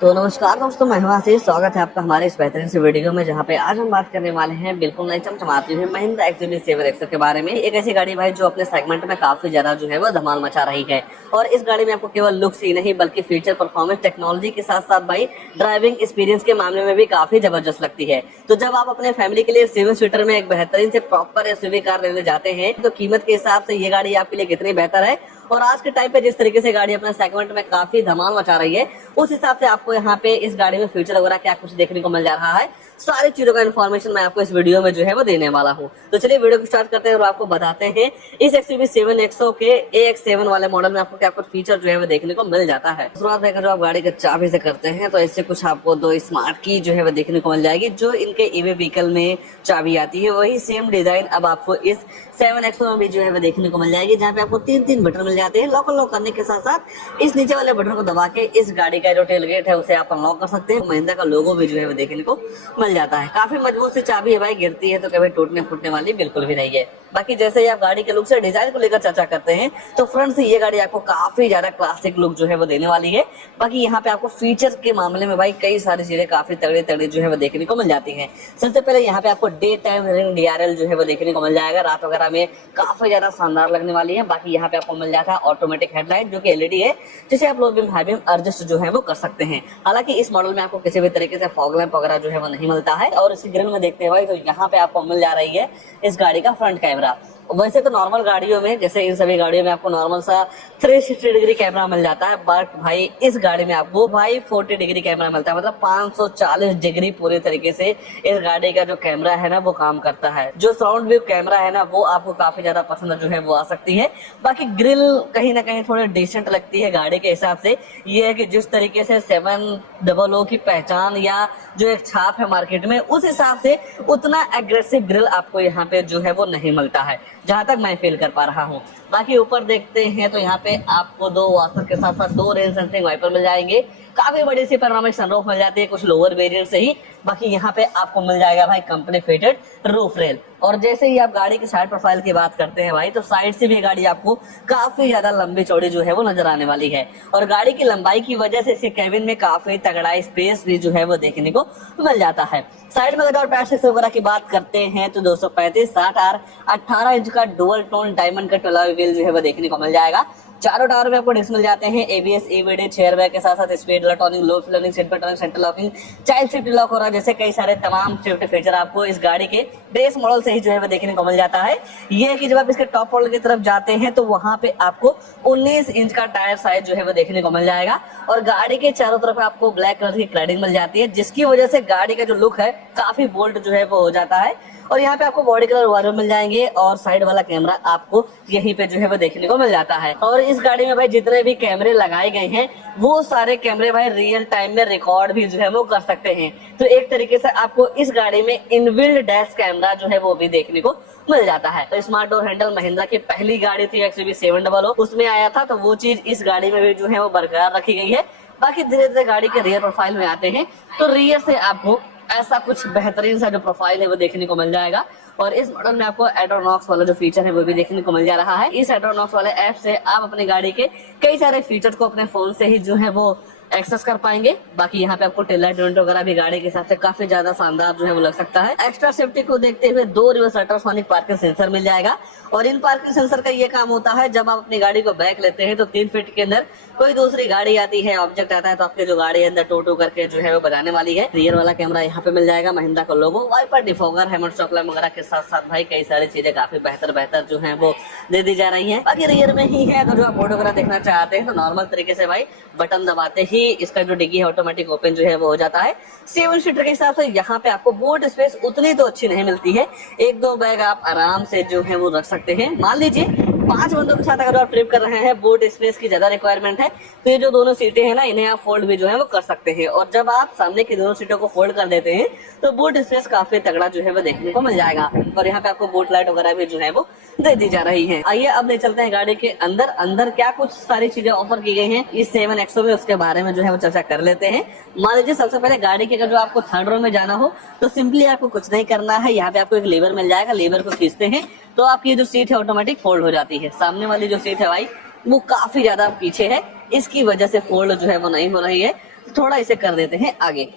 तो नमस्कार दोस्तों, मैं हूं आशीष। स्वागत है आपका हमारे इस बेहतरीन से वीडियो में, जहां पे आज हम बात करने वाले हैं बिल्कुल नई चमचमाती हुई महिंद्रा एक्सयूवी 7XL के बारे में। एक ऐसी गाड़ी भाई जो अपने सेगमेंट में काफी ज्यादा जो है वो धमाल मचा रही है। और इस गाड़ी में आपको केवल लुक्स ही नहीं बल्कि फीचर, परफॉर्मेंस, टेक्नोलॉजी के साथ साथ भाई ड्राइविंग एक्सपीरियंस के मामले में भी काफी जबरदस्त लगती है। तो जब आप अपने फैमिली के लिए 7 सीटर में एक बेहतरीन से प्रॉपर एसयूवी कार लेने जाते हैं, तो कीमत के हिसाब से ये गाड़ी आपके लिए कितनी बेहतर है और आज के टाइम पे जिस तरीके से गाड़ी अपने सेगमेंट में काफी धमाल मचा रही है, उस हिसाब से आपको यहाँ पे इस गाड़ी में फीचर वगैरह क्या कुछ देखने को मिल जा रहा है, सारी चीजों का इन्फॉर्मेशन मैं आपको इस वीडियो में जो है वो देने वाला हूँ। तो चलिए वीडियो को स्टार्ट करते हैं और आपको बताते हैं इस एक्सयूवी 7XO के AX7 वाले मॉडल में आपको क्या कुछ फीचर जो है वो देखने को मिल जाता है। शुरुआत में जो आप गाड़ी के चाबी से करते हैं तो इससे कुछ आपको 2 स्मार्ट की जो है वो देखने को मिल जाएगी। जो इनके ईवी व्हीकल में चाबी आती है वही सेम डिजाइन अब आपको इस 7XO में भी जो है वो देखने को मिल जाएगी, जहाँ पे आपको 3 बटन मिल जाते हैं। लॉक अनलॉक करने के साथ साथ इस नीचे वाले बटन को दबा के इस गाड़ी का जो टेल गेट है उसे आप अनलॉक कर सकते हैं। महिंद्रा का लोगो भी जो है वो देखने को मिल जाता है। काफी मजबूत सी चाबी है भाई, गिरती है तो कभी टूटने फूटने वाली बिल्कुल भी नहीं है। बाकी जैसे ही आप गाड़ी के लुक से डिजाइन को लेकर चर्चा करते हैं तो फ्रंट से ये गाड़ी आपको काफी ज्यादा क्लासिक लुक जो है वो देने वाली है। बाकी यहाँ पे आपको फीचर के मामले में भाई कई सारी चीजें काफी तगड़ी तगड़ी जो है वो देखने को मिल जाती है। सबसे पहले यहाँ पे आपको डे टाइम रनिंग DRL जो है वो देखने को मिल जाएगा, रात वगैरह में काफी ज्यादा शानदार लगने वाली है। बाकी यहाँ पे आपको मिल जाता है ऑटोमेटिक हेडलाइट जो कि LED है, जिसे आप low beam high beam adjust जो है वो कर सकते हैं। हालांकि इस मॉडल में आपको किसी भी तरीके से फॉग लैंप वगैरह जो है वो नहीं मिलता है। और इसी ग्रिल में देखते हैं भाई तो यहाँ पे आपको मिल जा रही है इस गाड़ी का फ्रंट कैमरा। वैसे तो नॉर्मल गाड़ियों में, जैसे इन सभी गाड़ियों में आपको नॉर्मल सा 360 डिग्री कैमरा मिल जाता है, बट भाई इस गाड़ी में आपको भाई 40 डिग्री कैमरा मिलता है। मतलब 540 डिग्री पूरी तरीके से इस गाड़ी का जो कैमरा है ना वो काम करता है। जो साउंड व्यू कैमरा है ना वो आपको काफी ज्यादा पसंद जो है वो आ सकती है। बाकी ग्रिल कहीं ना कहीं थोड़ी डिसेंट लगती है गाड़ी के हिसाब से। ये है कि जिस तरीके से 700 की पहचान या जो एक छाप है मार्केट में, उस हिसाब से उतना एग्रेसिव ग्रिल आपको यहाँ पे जो है वो नहीं मिलता है, जहां तक मैं फील कर पा रहा हूँ। बाकी ऊपर देखते हैं तो यहाँ पे आपको 2 वॉशर के साथ साथ 2 रेन सेंसिंग वाइपर मिल जाएंगे। काफी बड़ी सी पैनोरामिक सनरूफ मिल जाती है कुछ लोअर वेरिएंट से ही। बाकी यहाँ पे आपको मिल जाएगा भाई कंपनी फिटेड रूफ रेल। और जैसे ही आप गाड़ी की साइड प्रोफाइल की बात करते हैं भाई, तो साइड से भी गाड़ी आपको काफी ज्यादा लंबी चौड़ी जो है वो नजर आने वाली है। और गाड़ी की लंबाई की वजह से इसके केबिन में काफी तगड़ा स्पेस भी जो है वो देखने को मिल जाता है। साइड में अगर पैसेज वगैरह की बात करते हैं तो 235 60R 18 इंच का डुअल टोन डायमंड का टॉलॉय व्हील जो है वो देखने को मिल जाएगा। चारों टायर में आपको डिस्क मिल जाते हैं, ABS EBD चेयर बैग के साथ साथ speed learning, low learning, seat belt centre locking, child safety lock हो रहा है, जैसे कई सारे तमाम सेफ्टी फीचर आपको इस गाड़ी के बेस मॉडल से ही जो है वो देखने को मिल जाता है। ये है कि जब आप इसके टॉप मॉडल की तरफ जाते हैं तो वहां पे आपको 19 इंच का टायर साइज जो है वो देखने को मिल जाएगा। और गाड़ी के चारों तरफ आपको ब्लैक कलर की क्लैडिंग मिल जाती है, जिसकी वजह से गाड़ी का जो लुक है काफी बोल्ड जो है वो हो जाता है। और यहाँ पे आपको बॉडी कलर वायर मिल जाएंगे और साइड वाला कैमरा आपको यहीं पे जो है वो देखने को मिल जाता है। और इस गाड़ी में भाई जितने भी कैमरे लगाए गए हैं वो सारे कैमरे भाई रियल टाइम में रिकॉर्ड भी जो है वो कर सकते हैं। तो एक तरीके से आपको इस गाड़ी में इनबिल्ट डैश कैमरा जो है वो भी देखने को मिल जाता है। तो स्मार्ट डोर हैंडल महिंद्रा की पहली गाड़ी थी एक्सयूवी 700, उसमें आया था, तो वो चीज इस गाड़ी में भी जो है वो बरकरार रखी गई है। बाकी धीरे धीरे गाड़ी के रियर प्रोफाइल में आते हैं तो रियर से आपको ऐसा कुछ बेहतरीन सा जो प्रोफाइल है वो देखने को मिल जाएगा। और इस मॉडल में आपको एड्रोनॉक्स वाला जो फीचर है वो भी देखने को मिल जा रहा है। इस एड्रोनॉक्स वाले ऐप से आप अपनी गाड़ी के कई सारे फीचर को अपने फोन से ही जो है वो एक्सेस कर पाएंगे। बाकी यहाँ पे आपको टेल लाइट यूनिट वगैरह भी गाड़ी के हिसाब से काफी ज्यादा शानदार जो है वो लग सकता है। एक्स्ट्रा सेफ्टी को देखते हुए 2 रिवर्स अल्ट्रासोनिक पार्किंग सेंसर मिल जाएगा। और इन पार्किंग सेंसर का ये काम होता है, जब आप अपनी गाड़ी को बैक लेते हैं तो 3 फीट के अंदर कोई दूसरी गाड़ी आती है, ऑब्जेक्ट आता है, तो आपके जो गाड़ी अंदर टू टू करके जो है वो बजाने वाली है। रियर वाला कैमरा यहाँ पे मिल जाएगा, महिंद्रा का logo, wiper, defogger, hammer stop lamp वगैरह के साथ साथ भाई कई सारी चीजें काफी बेहतर जो है वो दे दी जा रही है। बाकी रियर में ही है, अगर जो आप बोर्ड वगैरह देखना चाहते हैं तो नॉर्मल तरीके से भाई बटन दबाते ही इसका जो डिग्गी है ऑटोमेटिक ओपन जो है वो हो जाता है। 7 सीटर के हिसाब से यहाँ पे आपको बोर्ड स्पेस उतनी तो अच्छी नहीं मिलती है, 1-2 बैग आप आराम से जो है वो रख सकते हैं। मान लीजिए 5 बंदों के साथ अगर आप ट्रिप कर रहे हैं, बोर्ड स्पेस की ज्यादा रिक्वायरमेंट है, तो ये जो दोनों सीटें हैं ना इन्हें आप फोल्ड भी जो है वो कर सकते हैं। और जब आप सामने की दोनों सीटों को फोल्ड कर देते हैं तो बोर्ड स्पेस काफी तगड़ा जो है वो देखने को मिल जाएगा। और यहाँ पे आपको बोट लाइट वगैरह भी जो है वो दे दी जा रही है। आइए अब ले चलते हैं गाड़ी के अंदर। अंदर क्या कुछ सारी चीजें ऑफर की गई हैं इस 7XO में, उसके बारे में जो है वो चर्चा कर लेते हैं। मान लीजिए सबसे पहले गाड़ी के अगर जो आपको थर्ड रो में जाना हो तो सिंपली आपको कुछ नहीं करना है, यहाँ पे आपको एक लीवर मिल जाएगा, लीवर को खींचते हैं तो आपकी जो सीट है ऑटोमेटिक फोल्ड हो जाती है। सामने वाली जो सीट है भाई वो काफी ज्यादा पीछे है, इसकी वजह से फोल्ड जो है वो नहीं हो रही है। थोड़ा इसे कर देते हैं आगे।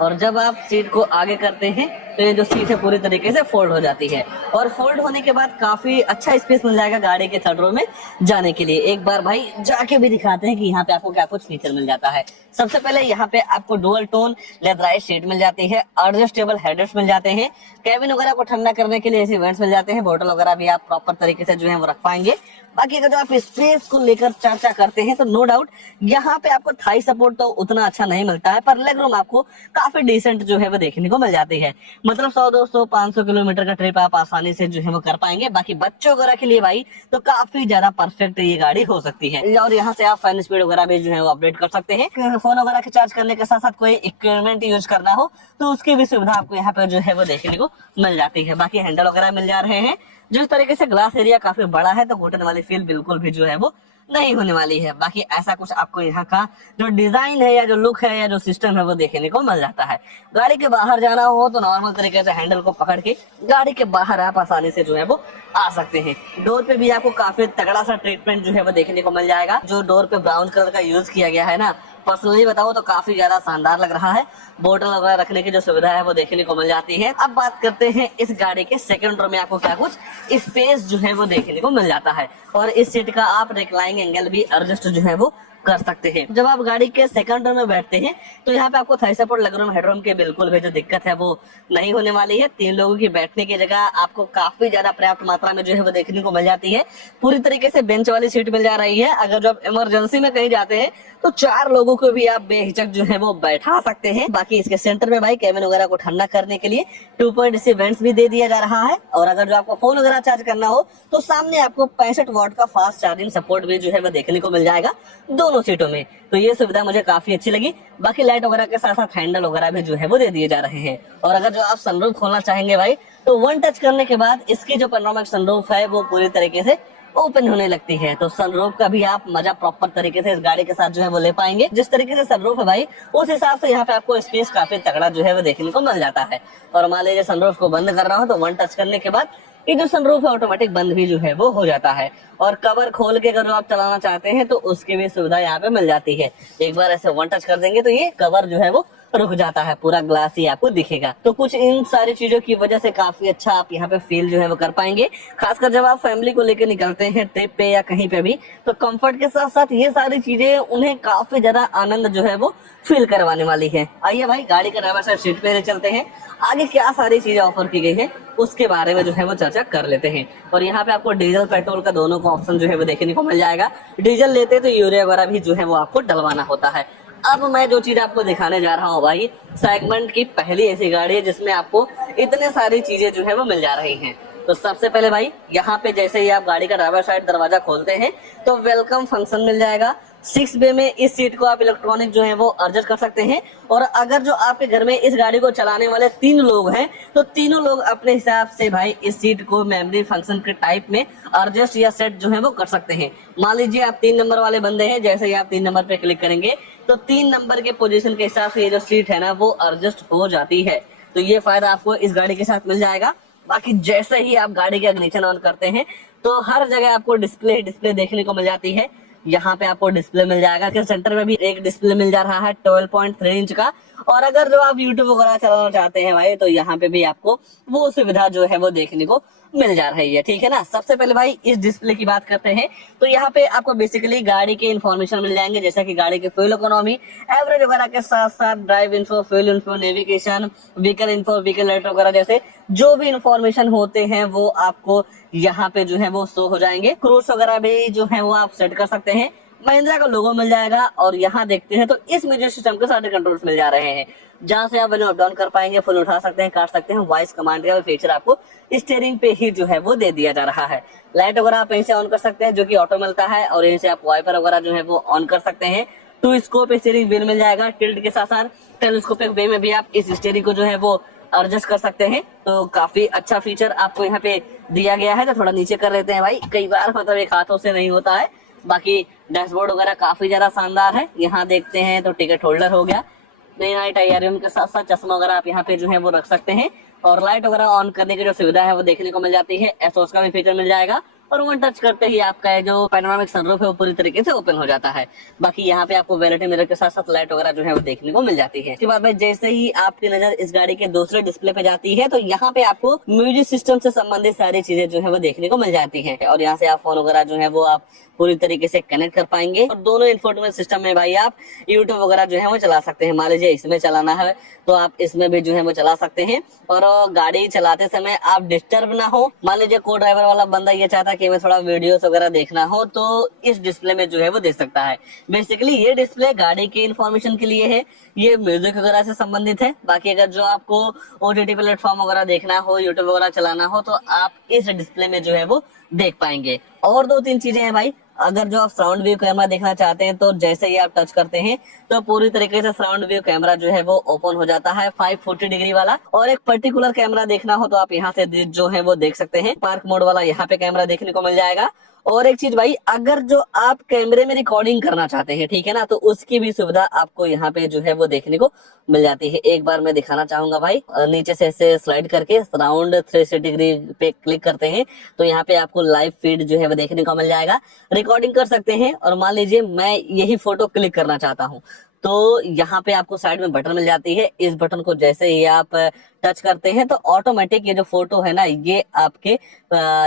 और जब आप सीट को आगे करते हैं तो ये जो सीट है पूरी तरीके से फोल्ड हो जाती है, और फोल्ड होने के बाद काफी अच्छा स्पेस मिल जाएगा गाड़ी के थर्ड रो में जाने के लिए। एक बार भाई जाके भी दिखाते हैं कि यहाँ पे आपको क्या कुछ फीचर मिल जाता है। सबसे पहले यहाँ पे आपको डुअल टोन लेदराइज सीट मिल जाती है, एडजस्टेबल हेडरेस्ट मिल जाते हैं, कैबिन वगैरह को ठंडा करने के लिए ऐसे वेंट्स मिल जाते हैं, बोतल वगैरह भी आप प्रॉपर तरीके से जो है वो रख पाएंगे। बाकी अगर जो आप स्पेस को लेकर चर्चा करते हैं तो नो डाउट यहाँ पे आपको थाई सपोर्ट तो उतना अच्छा नहीं मिलता है, पर लेग रूम आपको काफी डिसेंट जो है वो देखने को मिल जाती है। मतलब 100-200-500 किलोमीटर का ट्रिप आप आसानी से जो है वो कर पाएंगे। बाकी बच्चों वगैरह के लिए भाई तो काफी ज्यादा परफेक्ट ये गाड़ी हो सकती है। और यहाँ से आप फैन स्पीड वगैरह भी जो है वो अपडेट कर सकते हैं। फोन वगैरह के चार्ज करने के साथ साथ कोई इक्विपमेंट यूज करना हो तो उसकी भी सुविधा आपको यहाँ पे जो है वो देखने को मिल जाती है। बाकी हैंडल वगैरह मिल जा रहे हैं। जिस तरीके से ग्लास एरिया काफी बड़ा है तो घुटन वाली फील बिल्कुल भी जो है वो नहीं होने वाली है। बाकी ऐसा कुछ आपको यहाँ का जो डिजाइन है या जो लुक है या जो सिस्टम है वो देखने को मिल जाता है। गाड़ी के बाहर जाना हो तो नॉर्मल तरीके से हैंडल को पकड़ के गाड़ी के बाहर आप आसानी से जो है वो आ सकते हैं। डोर पे भी आपको काफी तगड़ा सा ट्रीटमेंट जो है वो देखने को मिल जाएगा। जो डोर पे ब्राउन कलर का यूज किया गया है ना, पर्सनली बताओ तो काफी ज्यादा शानदार लग रहा है। बोतल वगैरह रखने की जो सुविधा है वो देखने को मिल जाती है। अब बात करते हैं इस गाड़ी के सेकंड रो में आपको क्या कुछ स्पेस जो है वो देखने को मिल जाता है, और इस सीट का आप रिक्लाइनिंग एंगल भी एडजस्ट जो है वो कर सकते हैं। जब आप गाड़ी के सेकंड रो में बैठते हैं तो यहाँ पे आपको Thai support, leg room, headroom की बिल्कुल भी जो दिक्कत है वो नहीं होने वाली है। 3 लोगों की बैठने की जगह आपको काफी ज्यादा पर्याप्त मात्रा में जो है वो देखने को मिल जाती है। पूरी तरीके से बेंच वाली सीट मिल जा रही है। अगर जो आप इमरजेंसी में कहीं जाते हैं तो 4 लोगों को भी आप बेहिचक जो है वो बैठा सकते हैं। बाकी इसके सेंटर में भाई कैबिन वगैरह को ठंडा करने के लिए 2.AC वेंट्स भी दे दिया जा रहा है। और अगर जो आपको फोन वगैरह चार्ज करना हो तो सामने आपको 65 वाट का फास्ट चार्जिंग सपोर्ट भी जो है वो देखने को मिल जाएगा दोनों सीटों में। तो ये सुविधा मुझे काफी अच्छी लगी। बाकी लाइट वगैरह के साथ साथ हैंडल वगैरह भी जो है वो दे दिए जा रहे हैं। और अगर जो आप सनरूफ खोलना चाहेंगे भाई तो 1 टच करने के बाद इसकी जो पैनोरामिक सनरूफ है वो पूरी तरीके से ओपन होने लगती है। तो सनरूफ का भी आप मजा प्रॉपर तरीके से इस गाड़ी के साथ जो है वो ले पाएंगे। जिस तरीके से सनरूफ है भाई उस हिसाब से यहाँ पे आपको स्पेस काफी तगड़ा जो है वो देखने को मिल जाता है। और मान लीजिए सनरूफ को बंद कर रहा हो तो 1 टच करने के बाद ये जो सनरूफ है ऑटोमेटिक बंद भी जो है वो हो जाता है। और कवर खोल के अगर आप चलाना चाहते हैं तो उसकी भी सुविधा यहाँ पे मिल जाती है। एक बार ऐसे 1 टच कर देंगे तो ये कवर जो है वो रुक जाता है, पूरा ग्लास ही आपको दिखेगा। तो कुछ इन सारी चीजों की वजह से काफी अच्छा आप यहाँ पे फील जो है वो कर पाएंगे। खासकर जब आप फैमिली को लेकर निकलते हैं ट्रिप पे या कहीं पे भी, तो कंफर्ट के साथ साथ ये सारी चीजें उन्हें काफी ज्यादा आनंद जो है वो फील करवाने वाली है। आइए भाई गाड़ी का ड्राइवर साइड सीट पे ले चलते हैं। आगे क्या सारी चीजें ऑफर की गई है उसके बारे में जो है वो चर्चा कर लेते हैं। और यहाँ पे आपको डीजल पेट्रोल का दोनों का ऑप्शन जो है वो देखने को मिल जाएगा। डीजल लेते तो यूरिया वगैरह भी जो है वो आपको डलवाना होता है। अब मैं जो चीज आपको दिखाने जा रहा हूँ भाई, सेगमेंट की पहली ऐसी गाड़ी है जिसमें आपको इतने सारी चीजें जो है वो मिल जा रही हैं। तो सबसे पहले भाई यहाँ पे जैसे ही आप गाड़ी का ड्राइवर साइड दरवाजा खोलते हैं तो वेलकम फंक्शन मिल जाएगा। 6 बे में इस सीट को आप इलेक्ट्रॉनिक जो है वो एडजस्ट कर सकते हैं। और अगर जो आपके घर में इस गाड़ी को चलाने वाले 3 लोग हैं तो तीनों लोग अपने हिसाब से भाई इस सीट को मेमोरी फंक्शन के टाइप में एडजस्ट या सेट जो है वो कर सकते हैं। मान लीजिए आप 3 नंबर वाले बंदे हैं, जैसे ही आप 3 नंबर पे क्लिक करेंगे तो 3 नंबर के पोजीशन के हिसाब से ये जो सीट है ना वो एडजस्ट हो जाती है। तो ये फायदा आपको इस गाड़ी के साथ मिल जाएगा। बाकी जैसे ही आप गाड़ी का इग्निशन ऑन करते हैं तो हर जगह आपको डिस्प्ले देखने को मिल जाती है। यहाँ पे आपको डिस्प्ले मिल जाएगा कि सेंटर में भी एक डिस्प्ले मिल जा रहा है 12.3 इंच का। और अगर जो आप यूट्यूब वगैरह चलाना चाहते हैं भाई तो यहाँ पे भी आपको वो सुविधा जो है वो देखने को मिल जा रही है, ठीक है ना। सबसे पहले भाई इस डिस्प्ले की बात करते हैं तो यहाँ पे आपको बेसिकली गाड़ी के इन्फॉर्मेशन मिल जाएंगे, जैसा कि गाड़ी के फ्यूल इकोनॉमी, एवरेज वगैरह के साथ साथ drive info, fuel info, navigation, vehicle info, vehicle light वगैरह जैसे जो भी इन्फॉर्मेशन होते हैं वो आपको यहाँ पे जो है वो शो हो जाएंगे। क्रूज वगैरह भी जो है वो आप सेट कर सकते हैं। महिंद्रा का लोगो मिल जाएगा। और यहाँ देखते हैं तो इस म्यूजिक सिस्टम के सारे कंट्रोल्स मिल जा रहे हैं, जहाँ से आप वॉल्यूम अप डाउन कर पाएंगे, फुल उठा सकते हैं, काट सकते हैं। वॉइस कमांड का फीचर आपको स्टीयरिंग पे ही जो है वो दे दिया जा रहा है। लाइट वगैरह आप यहीं से ऑन कर सकते हैं जो कि ऑटो मिलता है, और यहीं से आप वाइपर वगैरह जो है वो ऑन कर सकते हैं। 2 स्कोप स्टीयरिंग व्हील मिल जाएगा। टिल्ट के साथ साथ टेलीस्कोपिक वे में भी आप इस स्टीयरिंग को जो है वो एडजस्ट कर सकते हैं। तो काफी अच्छा फीचर आपको यहाँ पे दिया गया है। तो थोड़ा नीचे कर लेते हैं भाई, कई बार मतलब एक हाथों से नहीं होता है। बाकी डैशबोर्ड वगैरह काफी ज्यादा शानदार है। यहाँ देखते हैं तो टिकट होल्डर हो गया, नाइट आईआरएम के साथ साथ चश्मा वगैरह आप यहाँ पे जो है वो रख सकते हैं। और लाइट वगैरह ऑन करने की जो सुविधा है वो देखने को मिल जाती है। एसओस का भी फीचर मिल जाएगा। और वो टच करते ही आपका जो पैनोरामिक सनरूफ है वो पूरी तरीके से ओपन हो जाता है। बाकी यहाँ पे आपको वैनिटी मिरर के साथ साथ लाइट वगैरह जो है वो देखने को मिल जाती है। इसके बाद भाई जैसे ही आपकी नजर इस गाड़ी के दूसरे डिस्प्ले पे जाती है तो यहाँ पे आपको म्यूजिक सिस्टम से संबंधित सारी चीजें जो है वो देखने को मिल जाती है। और यहाँ से आप फोन वगैरह जो है वो आप पूरी तरीके से कनेक्ट कर पाएंगे। और दोनों इंफोटेनमेंट सिस्टम में भाई आप यूट्यूब वगैरह जो है वो चला सकते हैं। मान लीजिए इसमें चलाना है तो आप इसमें भी जो है वो चला सकते हैं। और गाड़ी चलाते समय आप डिस्टर्ब ना हो, मान लीजिए को ड्राइवर वाला बंदा ये चाहता है कि मैं थोड़ा वीडियोस वगैरह देखना हो तो इस डिस्प्ले में जो है वो देख सकता है। बेसिकली ये डिस्प्ले गाड़ी की इंफॉर्मेशन के लिए है, ये म्यूजिक वगैरह से संबंधित है। बाकी अगर जो आपको ओटीटी प्लेटफॉर्म वगैरह देखना हो, यूट्यूब वगैरह चलाना हो तो आप इस डिस्प्ले में जो है वो देख पाएंगे। और 2-3 चीजें हैं भाई, अगर जो आप साउंड व्यू कैमरा देखना चाहते हैं तो जैसे ही आप टच करते हैं तो पूरी तरीके से साउंड व्यू कैमरा जो है वो ओपन हो जाता है 540 डिग्री वाला। और एक पर्टिकुलर कैमरा देखना हो तो आप यहाँ से जो है वो देख सकते हैं। पार्क मोड वाला यहाँ पे कैमरा देखने को मिल जाएगा। और एक चीज भाई, अगर जो आप कैमरे में रिकॉर्डिंग करना चाहते हैं, ठीक है ना, तो उसकी भी सुविधा आपको यहाँ पे जो है वो देखने को मिल जाती है। एक बार मैं दिखाना चाहूंगा भाई, नीचे से ऐसे स्लाइड करके राउंड 360 डिग्री पे क्लिक करते हैं तो यहाँ पे आपको लाइव फीड जो है वो देखने को मिल जाएगा। रिकॉर्डिंग कर सकते हैं। और मान लीजिए मैं यही फोटो क्लिक करना चाहता हूँ तो यहाँ पे आपको साइड में बटन मिल जाती है। इस बटन को जैसे ही आप टच करते हैं तो ऑटोमेटिक ये जो फोटो है ना ये आपके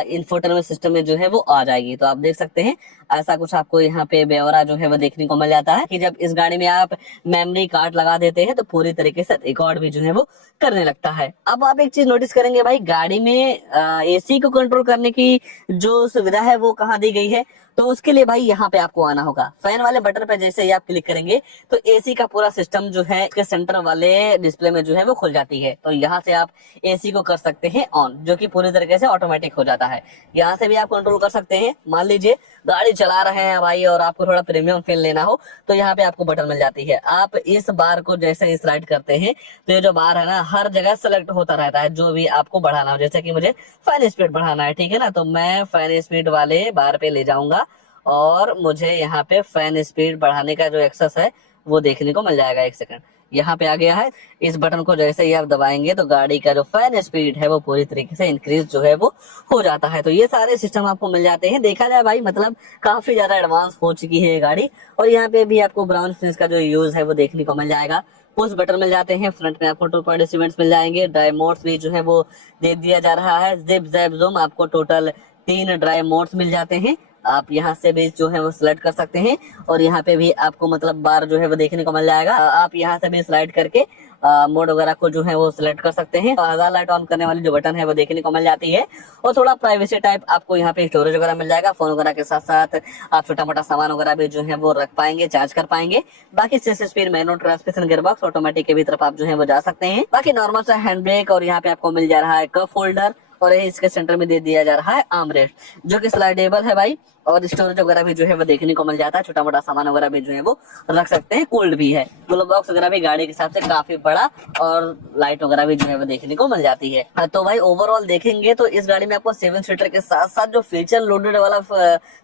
इंफोटेनमेंट सिस्टम में जो है वो आ जाएगी। तो आप देख सकते हैं ऐसा कुछ आपको यहाँ पे ब्यौरा जो है वो देखने को मिल जाता है कि जब इस गाड़ी में आप मेमोरी कार्ड लगा देते हैं तो पूरी तरीके से रिकॉर्ड भी जो है वो करने लगता है। अब आप एक चीज नोटिस करेंगे भाई, गाड़ी में एसी को कंट्रोल करने की जो सुविधा है वो कहाँ दी गई है, तो उसके लिए भाई यहाँ पे आपको आना होगा। फैन वाले बटन पे जैसे ही आप क्लिक करेंगे तो एसी का पूरा सिस्टम जो है इसके सेंटर वाले डिस्प्ले में जो है वो खुल जाती है। तो यहाँ से आप एसी को कर सकते हैं ऑन, जो कि पूरी तरीके से ऑटोमेटिक हो जाता है। यहाँ से भी आप कंट्रोल कर सकते हैं। मान लीजिए गाड़ी चला रहे हैं भाई और आपको थोड़ा प्रीमियम फील लेना हो तो यहाँ पे आपको बटन मिल जाती है। आप इस बार को जैसे ही स्लाइड करते हैं तो ये जो बार है ना हर जगह सेलेक्ट होता रहता है जो भी आपको बढ़ाना हो। जैसे कि मुझे फैन स्पीड बढ़ाना है, ठीक है ना, तो मैं फैन स्पीड वाले बार पे ले जाऊंगा और मुझे यहाँ पे फैन स्पीड बढ़ाने का जो एक्सेस है वो देखने को मिल जाएगा। 1 सेकंड, यहाँ पे आ गया है। इस बटन को जैसे ही आप दबाएंगे तो गाड़ी का जो फैन स्पीड है वो पूरी तरीके से इंक्रीज जो है वो हो जाता है। तो ये सारे सिस्टम आपको मिल जाते हैं। देखा जाए भाई मतलब काफी ज्यादा एडवांस हो चुकी है ये गाड़ी। और यहाँ पे भी आपको ब्राउन फिनिश का जो यूज है वो देखने को मिल जाएगा। पुश बटन मिल जाते हैं। फ्रंट में आपको 2 इंस्ट्रूमेंट्स मिल जाएंगे। ड्राइव मोड्स भी जो है वो दे दिया जा रहा है। जिप जैप जूम, आपको टोटल 3 ड्राइव मोड्स मिल जाते हैं। आप यहाँ से भी जो है वो सिलेक्ट कर सकते हैं। और यहाँ पे भी आपको मतलब बार जो है वो देखने को मिल जाएगा। आप यहाँ से भी स्लाइड करके मोड वगैरह को जो है वो सिलेक्ट कर सकते हैं। हजार लाइट ऑन करने वाली जो बटन है वो देखने को मिल जाती है। और थोड़ा प्राइवेसी टाइप आपको यहाँ पे स्टोरेज वगैरह मिल जाएगा। फोन वगैरह के साथ साथ आप छोटा मोटा सामान वगैरह भी जो है वो रख पाएंगे, चार्ज कर पाएंगे। बाकी 6 speed manual transmission gearbox automatic के भी तरफ आप जो है वो जा सकते हैं। बाकी नॉर्मल सा हैंड ब्रेक। और यहाँ पे आपको मिल जा रहा है कप होल्डर और इसके सेंटर में दे दिया जा रहा है आर्मरेस्ट जो कि स्लाइडेबल है भाई। और स्टोरेज वगैरह भी जो है वो देखने को मिल जाता है। छोटा मोटा सामान वगैरह भी जो है वो रख सकते हैं। कूल्ड भी है। ग्लो बॉक्स वगैरह भी गाड़ी के हिसाब से काफी बड़ा और लाइट वगैरह भी जो है वो देखने को मिल जाती है। तो भाई ओवरऑल देखेंगे तो इस गाड़ी में आपको 7 सीटर के साथ साथ जो फीचर लोडेड वाला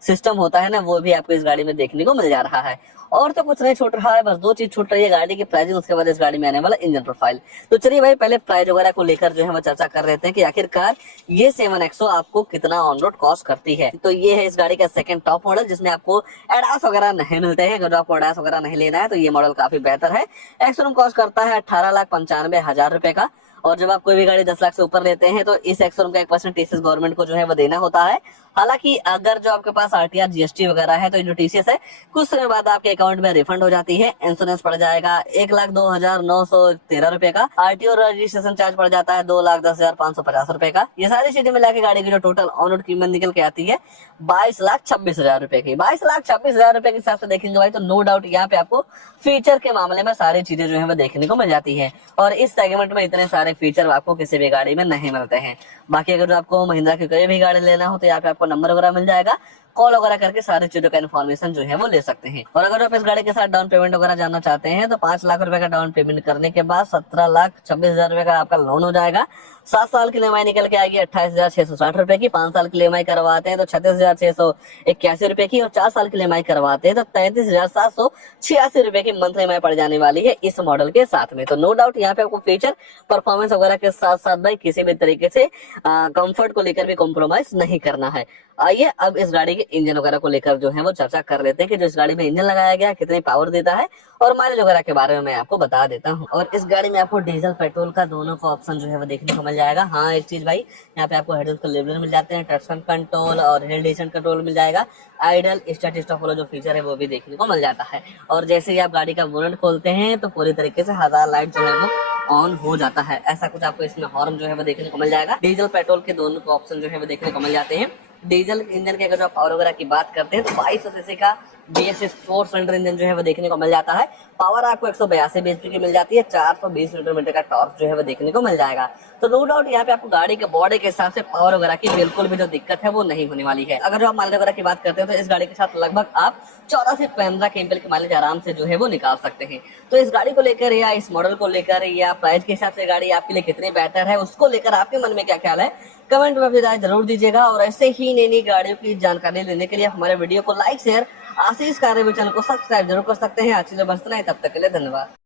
सिस्टम होता है ना वो भी आपको इस गाड़ी में देखने को मिल जा रहा है। और तो कुछ नहीं छूट रहा है, बस 2 चीज छूट रही है, गाड़ी की प्राइसिंग, उसके बाद इस गाड़ी में आने वाला इंजन प्रोफाइल। तो चलिए भाई पहले प्राइस वगैरह को लेकर जो है वो चर्चा कर रहे थे कि आखिरकार ये 7XO आपको कितना ऑन रोड कॉस्ट करती है। तो ये है इस गाड़ी का सेकंड टॉप मॉडल जिसमें आपको एडास वगैरह नहीं मिलते हैं। अगर आपको एडास वगैरह नहीं लेना है तो ये मॉडल काफी बेहतर है। एक्सशोरूम कॉस्ट करता है 18,95,000 रुपए का। और जब आप कोई भी गाड़ी 10 लाख से ऊपर लेते हैं तो इस एक्सशोरूम का 1% टीसीएस गवर्नमेंट को जो है वो देना होता है। हालांकि अगर जो आपके पास आरटीआर जीएसटी वगैरह है तो जो टीसीएस है कुछ समय बाद आपके अकाउंट में रिफंड हो जाती है। इंश्योरेंस पड़ जाएगा 1,02,913 रुपए का। आरटीओ रजिस्ट्रेशन चार्ज पड़ जाता है 2,10,550 रुपए का। ये सारी चीजें मिला के गाड़ी की जो टोटल ऑन रोड कीमत निकल के आती है 22,26,000 रुपए की। 22,26,000 रुपए के हिसाब से देखेंगे भाई तो नो डाउट यहाँ पे आपको फीचर के मामले में सारी चीजें जो है वो देखने को मिल जाती है। और इस सेगमेंट में इतने सारे फीचर आपको किसी भी गाड़ी में नहीं मिलते हैं। बाकी अगर जो आपको महिंद्रा की कोई भी गाड़ी लेना हो तो यहाँ पे आपको नंबर वगैरह मिल जाएगा। कॉल वगैरह करके सारी चीजों का इन्फॉर्मेशन जो है वो ले सकते हैं। और अगर आप इस गाड़ी के साथ डाउन पेमेंट वगैरह जानना चाहते हैं तो 5 लाख रुपए का डाउन पेमेंट करने के बाद 17,26,000 रुपए का आपका लोन हो जाएगा। 7 साल की EMI निकल के आएगी 28,660 रुपए की, 5 साल की EMI करवाते हैं तो 36,681 रुपए की, और 4 साल की EMI करवाते हैं तो 33,786 रुपए की मंथली EMI पड़ जाने वाली है इस मॉडल के साथ में। तो नो डाउट यहाँ पे आपको फीचर, परफॉर्मेंस वगैरह के साथ साथ भाई किसी भी तरीके से कंफर्ट को लेकर भी कॉम्प्रोमाइज नहीं करना है। आइए अब इस गाड़ी के इंजन वगैरह को लेकर जो है वो चर्चा कर लेते हैं कि जो इस गाड़ी में इंजन लगाया गया है कितनी पावर देता है, और माइलेज वगैरह के बारे में मैं आपको बता देता हूँ। और इस गाड़ी में आपको डीजल पेट्रोल का दोनों का ऑप्शन जो है वो देखने को मिल जाएगा। हाँ एक चीज भाई, यहाँ पे आपको हेड के लेवलर मिल जाते हैं, ट्रैक्शन कंट्रोल और हिल डिस्टेंस कंट्रोल मिल जाएगा, आइडल स्टार्ट स्टॉप वाला जो फीचर है वो भी देखने को मिल जाता है। और जैसे ही आप गाड़ी का बोनट खोलते हैं तो पूरी तरीके से हजार लाइट जो है वो ऑन हो जाता है। ऐसा कुछ आपको इसमें हॉर्न जो है वो देखने को मिल जाएगा। डीजल पेट्रोल के दोनों को ऑप्शन जो है वो देखने को मिल जाते हैं। डीजल इंजन के अगर जो पावर वगैरह की बात करते हैं तो 2200 सीसी का BS6 4 सिलेंडर इंजन जो है वो देखने को मिल जाता है। पावर आपको 182 bhp की मिल जाती है, 420 न्यूटन मीटर का टॉर्क जो है वो देखने को मिल जाएगा। तो नो डाउट यहाँ पे आपको गाड़ी के बॉडी के हिसाब से पावर वगैरह की बिल्कुल भी जो दिक्कत है वो नहीं होने वाली है। अगर जो आप माइलेज वगैरह की बात करते हैं तो इस गाड़ी के साथ लगभग आप 14 से 15 क्विंटल की माइलेज आराम से जो है वो निकाल सकते हैं। तो इस गाड़ी को लेकर या इस मॉडल को लेकर या प्राइस के हिसाब से गाड़ी आपके लिए कितनी बेहतर है, उसको लेकर आपके मन में क्या ख्याल है, कमेंट में अपनी राय जरूर दीजिएगा। और ऐसे ही नई नई गाड़ियों की जानकारी लेने के लिए हमारे वीडियो को लाइक शेयर आशीष कार रिव्यू चैनल को सब्सक्राइब जरूर कर सकते हैं। आज के लिए बस इतना ही, तब तक के लिए धन्यवाद।